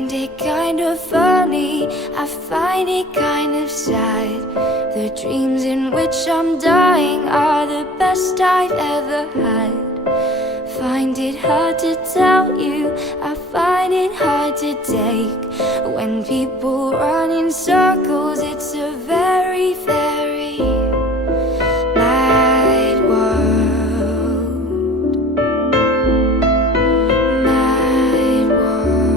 find it kind of funny, I find it kind of sad. The dreams in which I'm dying are the best I've ever had. Find it hard to tell you, I find it hard to take. When people run in circles, it's a very, very mad world. Mad world.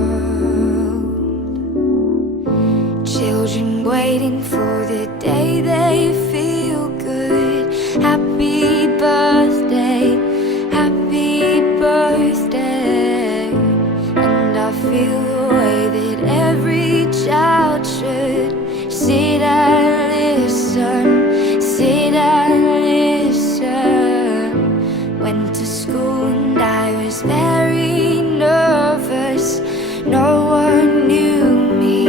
Children waiting for the day they feel good. Happy birthday, happy birthday. And I feel the way that every child should. Sit and listen, sit and listen. Went to school and I was very nervous. No one knew me,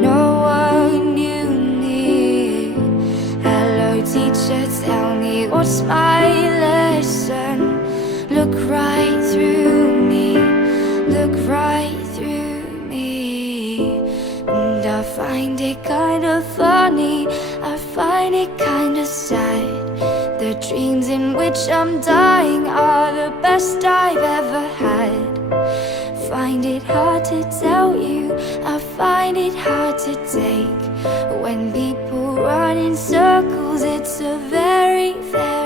no one knew me. Hello teacher, tell me what's my lesson. Look right through me, look right through me. And I find it kind of funny, I find it kind of sad. The dreams in which I'm dying are the best I've ever had. Find it hard to tell you, I find it hard to take. When people run in circles, it's a very, very